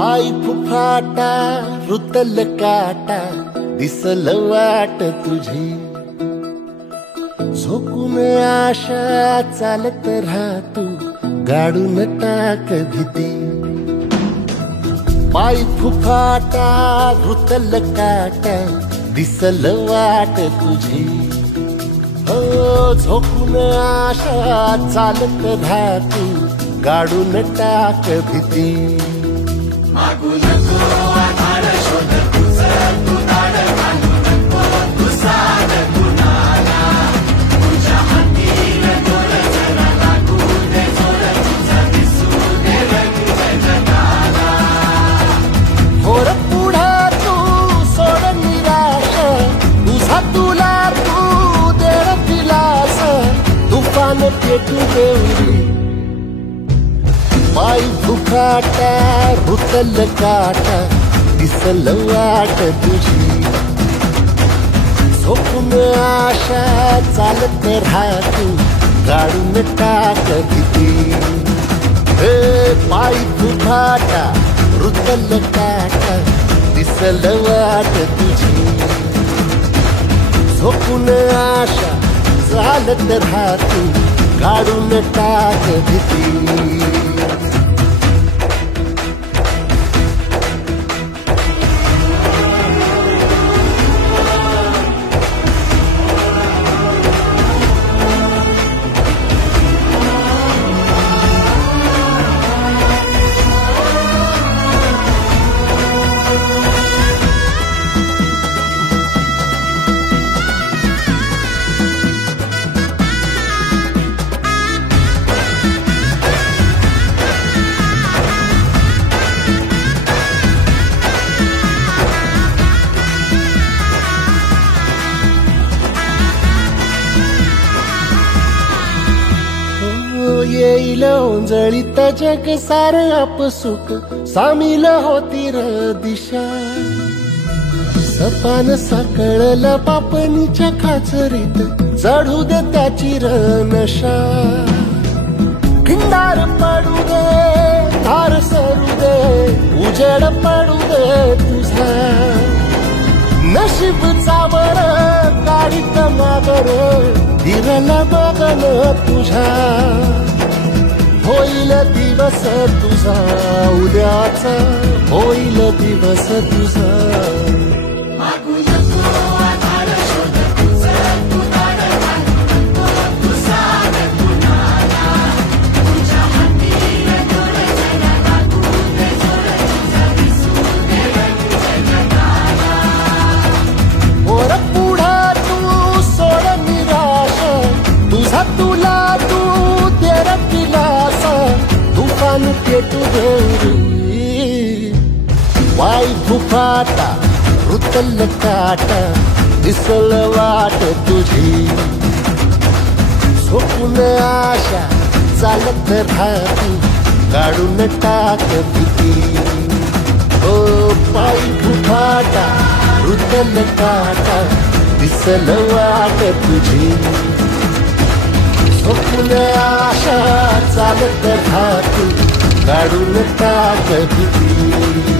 पाय फुफाटा रुतल काटा दिसल वाट तुझी झोकून आशा चालत राहतू गाडून टाक भीती पाय फुफाटा रुतल काटा दिसल वाट तुझी हो झोकून आशा चालत राहतू गाडून टाक भीती मागू नको आधार शोध तुझं तू दाड घालू नको तू साध कुणाला तुझ्या हातीन दोर जरा लागू दे जोर तुझा दिसू दे रंग जगाला होर पुढे तू सोड निराश तुझा तुला तू दे दिलास तुफान पेटू देऊरी पाय फुफाटा रुतल काटा दिसल वाट तुझी झोपून आशा चालत राहतू गाडून टाक भीती पाय फुफाटा रुतल काटा दिसल वाट तुझी झोपून आशा चालत राहतू गाडून टाक भीती येईल ओंजळीत जग सार आपसुक सामील होती र दिशा सपान साकळला पापणीच्या खाचरीत चढू दे त्याची र नशा खिंडार पडू दे धार सरू दे उजेड पडू दे तुझा नशीब चावर गाडीत मागर दिरला बघन तुझा होईल दिवस तुझा उद्याचा होईल दिवस तुझा मागू नको आधार शोध तुझं तू दाड घालू नको तू साध कुणाला तुझ्या हातीन दोर जरा लागू दे जोर तुझा दिसू दे रंग जगाला वर पुढे तू सोड निराश तुझा तुला तू दे दिलास तुफान पेटू देऊरी पाय फुफाटा रुतल काटा दिसल वाट तुझी झोपून आशा चालत राहतू गाडून टाक भीती ओ पाय फुफाटा रुतल काटा दिसल वाट तुझी झोपून आशा चालत राहतू गाडून टाक भीती